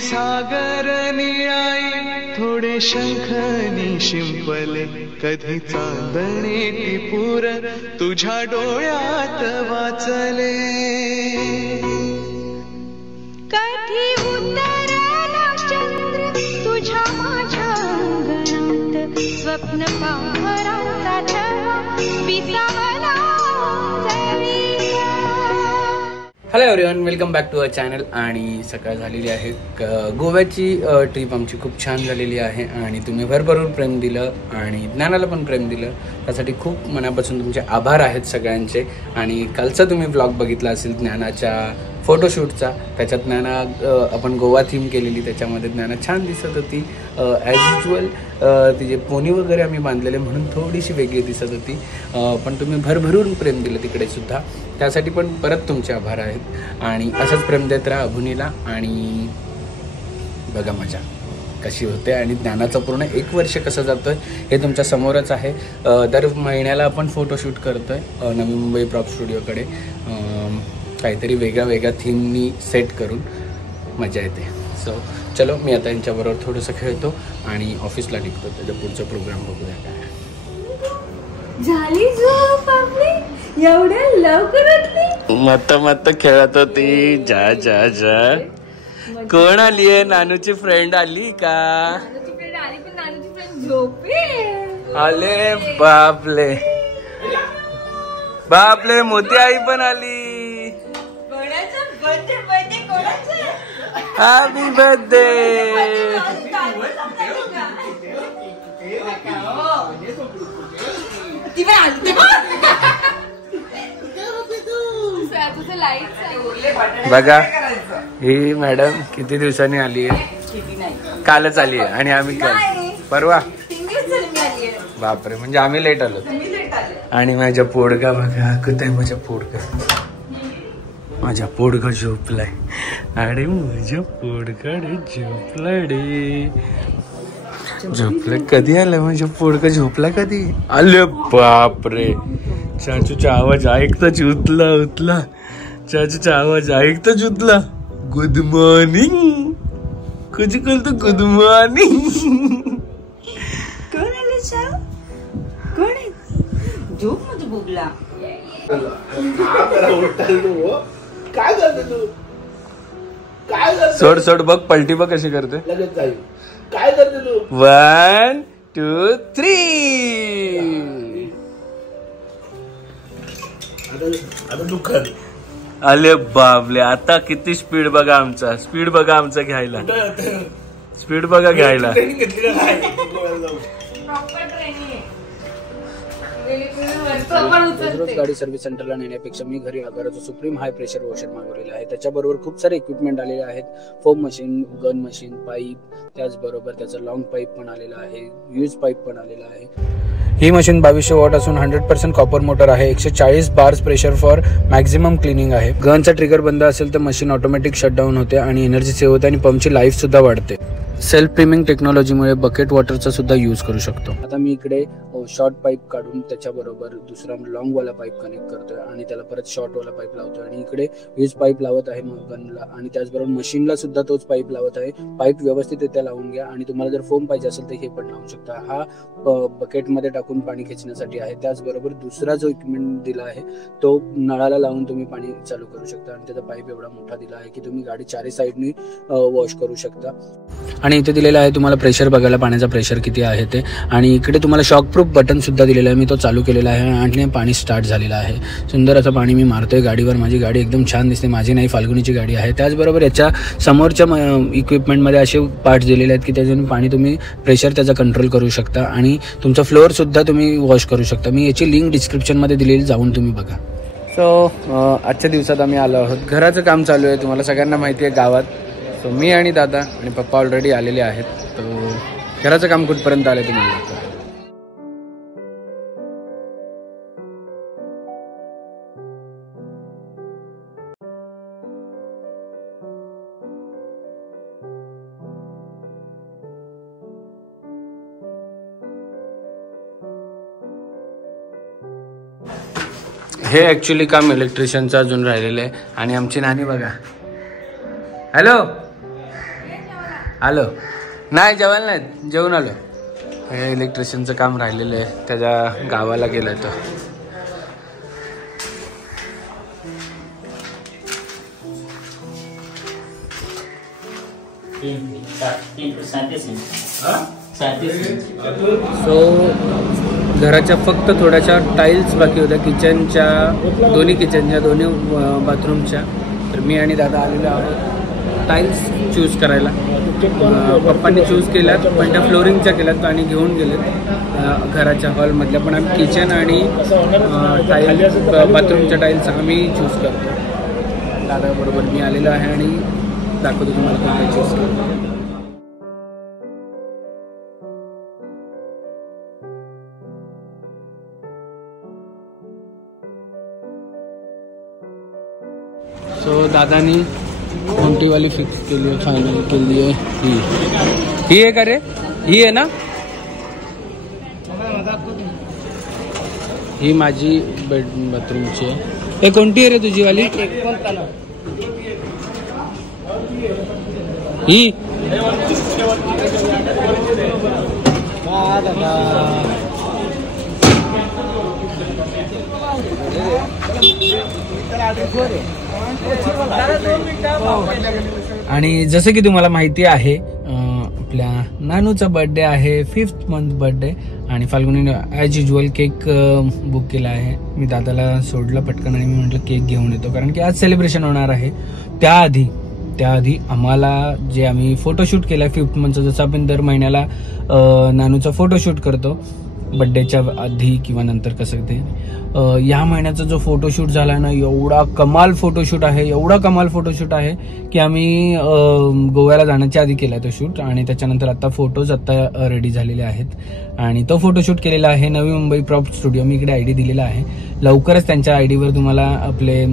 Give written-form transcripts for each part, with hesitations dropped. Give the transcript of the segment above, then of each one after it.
सागर निळाई थोडे शंखनी शिंपले कधी चांदणे टिपूर तुझ्या डोळ्यात वाचले कधी उतरला चंद्र तुझ्या माझ्या अंगणात स्वप्न पांघराचा छळा विसावला hello everyone, welcome back to our channel. आणि सकाळ झालेली आहे. गोव्याची ट्रिप आमची खूप छान झालेली आहे आणि तुम्ही भरभरून प्रेम दिलं आणि ज्ञानाला पण प्रेम दिलं, त्यासाठी खूप मनापासून तुमचे आभार आहेत सगळ्यांचे. आणि कालचा तुम्ही व्लॉग बघितला असेल ज्ञानाच्या फोटोशूटचा, त्याच्यात ज्ञाना आपण गोवा थीम केलेली, त्याच्यामध्ये ज्ञाना छान दिसत होती ॲज युजल. तिचे पोनी वगैरे आम्ही बांधलेले म्हणून थोडीशी वेगळी दिसत होती, पण तुम्ही भरभरून प्रेम दिलं तिकडे सुद्धा, त्यासाठी पण परत तुमचे आभार आहेत. आणि असंच प्रेम देत राहा अभुनीला आणि बघा मजा कशी होते. आणि ज्ञानाचं पूर्ण 1 वर्ष कसं जातं हे तुमच्या समोरच आहे. दर महिन्याला आपण फोटोशूट करतो आहे नवी मुंबई प्रॉप स्टुडिओकडे, काहीतरी वेगळ्या थीमनी सेट करून मजा येते. सो चलो, मी आता यांच्याबरोबर थोडंसं खेळतो आणि ऑफिसला निघतो. त्याच्या पुढचा प्रोग्राम बघूया काय झाली झोप आपली एवढ्या लवकर. मत खेळत होती. जा जा जा. कोण आली आहे? नानूची फ्रेंड आली का? आले बापले बापले, मोती आई पण आली. Happy birthday. बघा ही मॅडम किती दिवसांनी आली आहे. कालच आली आहे आणि आम्ही परवा. बापरे, म्हणजे आम्ही लेट आलो. आणि माझ्या पोडगा बघा कुठे, माझ्या पोडगा झोपलाय. अरे माझ्या पोडगाडे झोपलाय रे. झोपलाय कधी आलं माझ्या पोडगा? झोपला कधी आले? बापरे, चाचूचा आवाज ऐकताच उतला. चाचूचा आवाज ऐकताच उतला. Good morning. कुछ करतो गुड मॉर्निंग. कोण आले साव? कोण आहे? झोप मध्ये बुगला. काय करते तू? सोड बघ, पलटी बघ कशी करते. काय करते तू? 1 2 3. आता तू कर. अले बाबले, आता किती स्पीड बघा आमचा. स्पीड बघा आमचा घ्यायला. स्पीड बघा घ्यायला. रोज गाडी सर्व्हिस सेंटरला नेण्यापेक्षा मी घरी आगाराचं सुप्रीम हाय प्रेशर वॉशर मागवलेलं आहे. त्याच्याबरोबर खूप सारे इक्विपमेंट आलेले आहेत. Foam machine, gun machine, pipe, त्याचबरोबर त्याचं लॉंग पाईप पण आलेला आहे, यूज पाईप पण आलेला आहे. ही मशीन 2200 वॉट असून 100% कॉपर मोटर आहे. 140 bars pressure for maximum cleaning आहे. गनचा ट्रिगर बंद असेल तर मशीन ऑटोमॅटिक शटडाऊन होते आणि एनर्जी सेव्ह होते आणि पंपची लाईफ सुद्धा वाढते. सेल्फ प्रीमिंग टेक्नॉलॉजीमुळे बकेट वॉटरचा सुद्धा यूज करू शकतो. आता मी इकडे शॉर्ट पाईप काढून त्याच्याबरोबर दुसरा लॉंग वाला पाईप कनेक्ट करतोय आणि त्याला परत शॉर्ट वाला पाईप लावतोय आणि इकडे यूज पाईप लावत आहे गनला आणि त्याचबरोबर मशीनला सुद्धा तोच पाईप लावत आहे. पाईप व्यवस्थितरित्या लावून घ्या आणि तुम्हाला जर फोम पाहिजे असेल तर हे पण लावू शकता. हा बकेटमध्ये टाकून पाणी खेचण्यासाठी आहे. त्याचबरोबर दुसरा जो इक्विपमेंट दिला आहे तो नळाला लावून तुम्ही पाणी चालू करू शकता आणि त्याचा पाईप एवढा मोठा दिला आहे की तुम्ही गाडी चारही साईडनी वॉश करू शकता. आणि इथे दिलेलं आहे तुम्हाला प्रेशर बघायला, पाण्याचा प्रेशर किती आहे ते. आणि इकडे तुम्हाला शॉकप्रूफ बटन सुद्धा दिलेलं आहे. मी तो चालू केलेला आहे आणि पाणी स्टार्ट झालेलं आहे. सुंदर असं पाणी मी मारतोय गाडीवर. माझी गाडी एकदम छान दिसते. माझी नाही, फाल्गुनीची गाडी आहे. त्याचबरोबर याच्या समोरच्या इक्विपमेंटमध्ये असे पार्ट्स दिलेले आहेत की त्याच्याने पाणी तुम्ही प्रेशर त्याचा कंट्रोल करू शकता आणि तुमचा फ्लोअर सुद्धा तुम्ही वॉश करू शकता. मी याची लिंक डिस्क्रिप्शनमध्ये दिलेली, जाऊन तुम्ही बघा. सो आजच्या दिवसात आम्ही आलो आहोत. घराचं काम चालू आहे, तुम्हाला सगळ्यांना माहिती आहे गावात. सो मी आणि दादा आणि पप्पा ऑलरेडी आलेले आहेत. तर घराचं काम कुठपर्यंत आलं तुम्हाला? हे ॲक्च्युली काम इलेक्ट्रिशियनचं अजून राहिलेलं आहे. आणि आमची नानी बघा. हॅलो आलो नाही जेवायला नाही, जेवून आलो. हे इलेक्ट्रिशियनचं काम राहिलेलं आहे, त्याच्या गावाला गेलं तो. सो घराच्या फक्त थोड्याशा टाईल्स बाकी होत्या, दोन्ही बाथरूमच्या. तर मी आणि दादा आलेलो आहोत टाईल्स चूज करायला. पप्पांनी चूज केल्यात, पण त्या फ्लोरिंगच्या केल्यात आणि घेऊन गेलेत घराच्या हॉलमधल्या. पण आम्ही किचन आणि टाईल्स बाथरूमच्या टाईल्स आम्ही चूज करतो. दादाबरोबर मी आलेलो आहे आणि दाखवतो तुम्हाला कोणता चूज करतो. सो दादानी कोणती वाली फिक्स केली आहे, फायनल केली आहे ही आहे का रे? ही आहे ना? ही माझी बाथरूमची आहे. हे कोणती आहे रे तुझी वाली? ही आणि जसं की तुम्हाला माहिती आहे आपल्या नानूचा बर्थडे आहे, 5th मंथ बर्थडे. आणि फाल्गुनीने ॲज युजल केक बुक केला आहे. मी दादाला सोडलं पटकन आणि मी म्हटलं केक घेऊन येतो, कारण की आज सेलिब्रेशन होणार आहे. त्याआधी आम्हाला जे आम्ही फोटोशूट केला आहे 5th मंथचा, जसं आपण दर महिन्याला नानूचा फोटोशूट करतो बड्डेच्या आधी किंवा नंतर कसं ते, या महिन्याचा जो फोटोशूट झाला ना, एवढा कमाल फोटोशूट आहे की आम्ही गोव्याला जाण्याच्या आधी केला तो शूट. आणि त्याच्यानंतर आता फोटोज आता रेडी झालेले आहेत आणि तो फोटोशूट केलेला आहे नवी मुंबई प्रॉप स्टुडिओ. मी इकडे ID दिलेला आहे. लवकरच त्यांच्या IDवर तुम्हाला आपले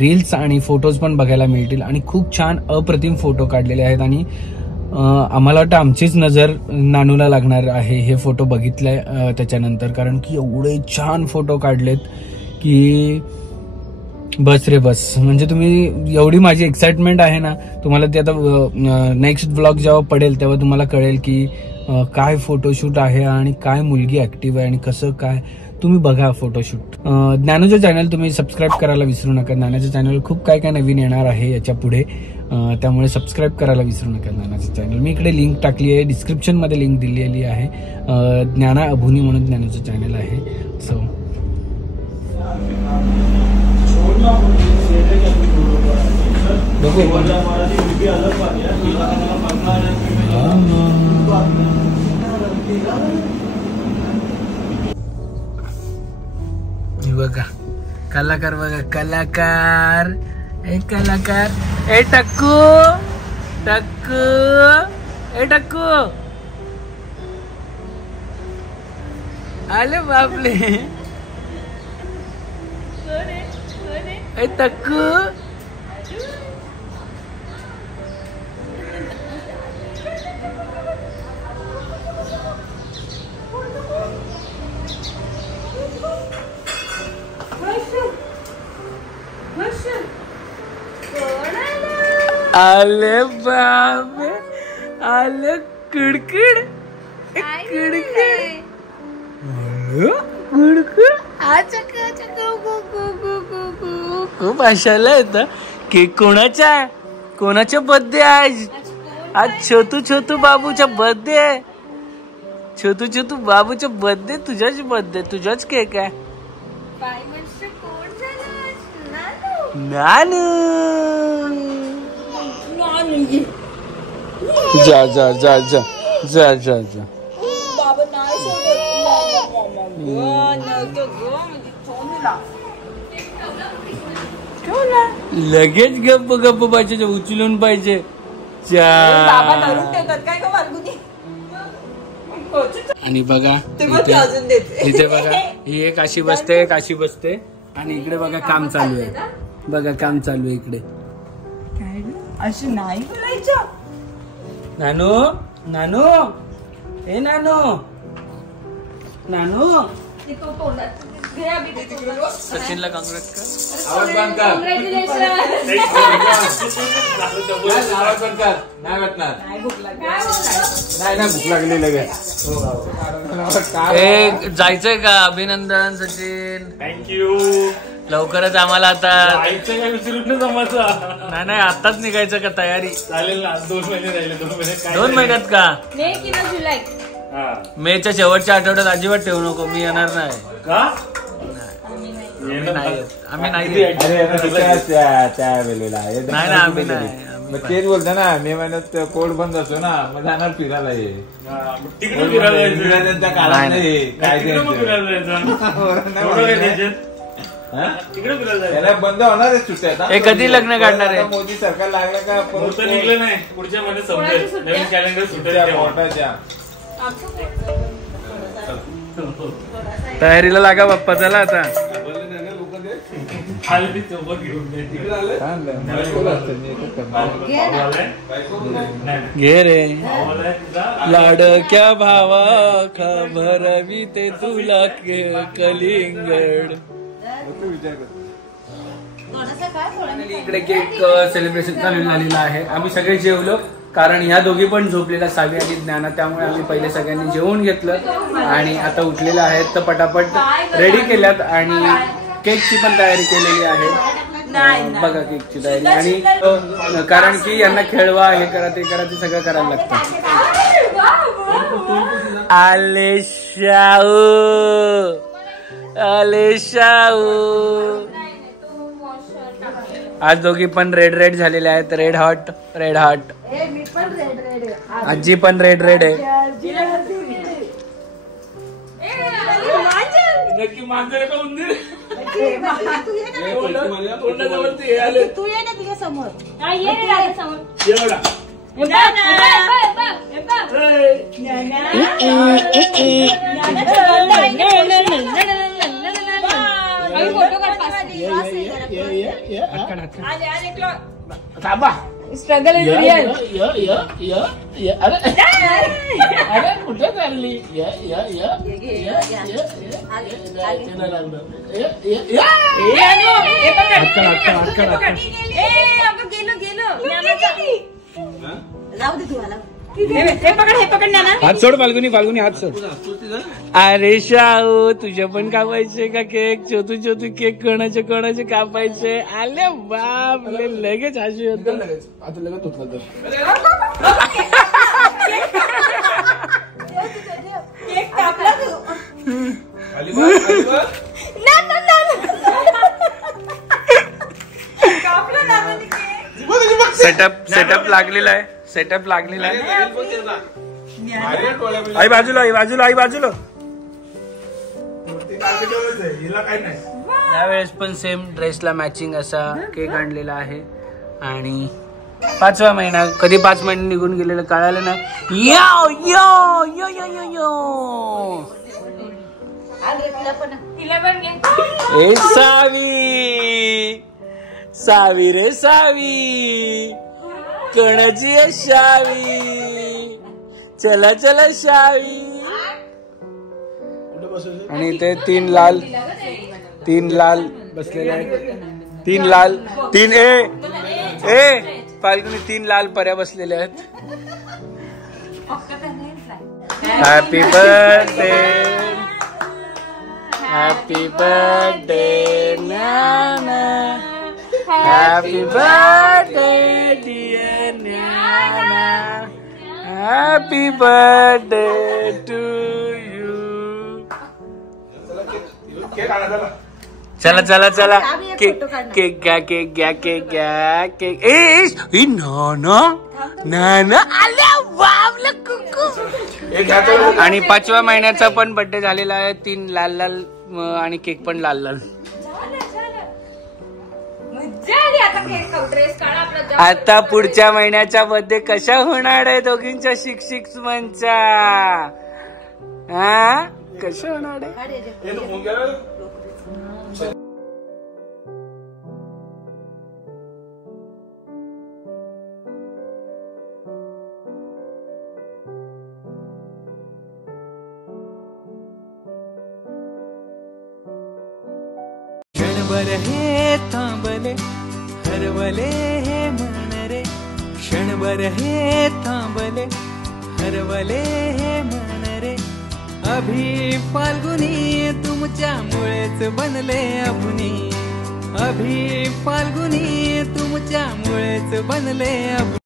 रील्स आणि फोटोज पण बघायला मिळतील. आणि खूप छान अप्रतिम फोटो काढलेले आहेत आणि आम्हाला वाटतं आमचीच नजर नानूला लागणार आहे हे फोटो बघितलाय त्याच्यानंतर, कारण की एवढे छान फोटो काढलेत की बस रे बस. म्हणजे तुम्ही एवढी माझी एक्साइटमेंट आहे ना, तुम्हाला ते आता नेक्स्ट व्लॉग जेव्हा पडेल तेव्हा तुम्हाला कळेल की काय फोटोशूट आहे आणि काय मुलगी ऍक्टिव्ह आहे आणि कसं काय. तुम्ही बघा फोटोशूट. ज्ञानूचं चॅनल तुम्ही सबस्क्राईब करायला विसरू नका. ज्ञानाचं चॅनल खूप काय नवीन येणार आहे याच्या पुढे, त्यामुळे सबस्क्राईब करायला विसरू नका ज्ञानाचं चॅनल. मी इकडे लिंक टाकली आहे, डिस्क्रिप्शन मध्ये लिंक दिलेली आहे. ज्ञाना अभुनी म्हणून ज्ञानाचं चॅनल आहे. सो बघा कलाकार, बघा कलाकार, ए कलाकार, ए टक्कू, आले बापले, ए टक्कू. आले बाबे, आले कुडकुड, खूप आशाला येत. केक कोणाच्या बर्थडे आज छोटू बाबूचा बर्थडे आहे. छोटू बाबूचा बर्थडे, तुझाच केक आहे. नानू जा जा जा जा जा जा जा. लगेच गप्प पाहिजे, उचलून पाहिजे. आणि बघा इथे बघा, ही एक अशी बसते आणि इकडे बघा काम चालू आहे. इकडे अशी नाही बोलायचं. नानू ए नानू सचिनला काँग्रेस का? आवाज बंद कर. आवाज बंद कर. नाही भेटणार. नाही भूक लागली लगेच. जायचंय का? अभिनंदन सचिन. थँक्यू. लवकरच आम्हाला आता जायचं काय विसरून जमायचं. नाही आताच निघायचं का? तयारी चालेल ना. 2 महिने राहिले. 2 महिने काय 2 महिन्यात का? मे किंवा जुलै. मेच्या शेवटच्या आठवड्यात अजिबात ठेवू नको. मी येणार नाही. का? आम्ही नाही येत. त्या वेळेला नाही ना, आम्ही नाही. मग तेच बोलतो ना, मे महिन्यात कोर्ट बंद असतो ना, मग जाणार फिरायला ये. तिकडे फिरायला जायचं. त्या काळात नाही काय तिकडे मग फिरायला जायचं. एवढं काय tension? तिकडे फिरायला जायचं. त्याला बंद होणार आहे सुट्ट्या आता. हे कधी लग्न काढणार आहे? आता मोदी सरकार लागलं का मुहूर्त निघलं नाही. पुढच्या महिन्यात संपेल. नवीन कॅलेंडर सुटेल तेव्हा. कोर्टाच्या तयारीला लागा बाप्पा. चला आता. खाली सोबत घेऊन जाईल. घे रे लाडक्या भावा भरवी ते तुला कलिंगड. इकडे केक सेलिब्रेशन चालू झालेलं आहे. आम्ही सगळे जेवलो कारण ह्या दोघी पण झोपलेल्या, सावी आणि ज्ञाना. त्यामुळे आम्ही पहिले सगळ्यांनी जेवून घेतलं आणि आता उठलेलं आहेत तर पटापट रेडी केल्यात आणि केकची पण तयारी केलेली आहे. बघा केकची तयारी. आणि कारण की यांना खेळवा, हे करा ते करा, ते सगळं करायला लागतं. आले शाहू, आले शाहू. आज दोघी पण रेड झालेल्या आहेत. Red hot. आजी पण रेड आहे. नक्की मांजर का उंदीर? तू ये ना तुझ्या समोर. Struggle is real. अरे कुठे चालली? हे पकड ना. हात सोड फाल्गुनी, हात सोड. अरे शाहू, तुझे पण कापायचे का केक? छोटू केक कोणाचे कापायचे? आले बाप, लगेच हसू येत. आता लगेच धुतलं तर. केक कापला तू. कापला ना सेटअप लागलेला आहे. आई बाजूला. यावेळेस पण सेम ड्रेसला मॅचिंग असा केक आणलेला आहे. आणि 5वा महिना, कधी 5 महिने निघून गेलेलं कळालं ना. यो यो यो यो यो यो. ए सावी रे सावी, कोणाची आहे शावी? चला शावी. आणि ते 3 लाल बसलेले आहेत. 3 फाल्गुनी 3 लाल पर्या बसलेल्या आहेत. Happy birthday Nana. Happy birthday dear Nana. Happy birthday to you. चला केक घ्या. नाना आल्या बाबला कुकू. आणि 5व्या महिन्याचा पण बर्थडे झालेला आहे. 3 लाल आणि केक पण लाल. आता पुढच्या महिन्याच्या बर्थडे कशा होणार आहे दोघींच्या? 6 मंथच्या. कशा होणार आहे? क्षणभर हे थांबले हरवले हे मन रे, क्षणभर हे थांबले हरवले हे मन रे. अभि फाल्गुनी तुमच्यामुळेच बनले अभुनी, अभि फाल्गुनी तुमच्यामुळेच बनले अभुनी.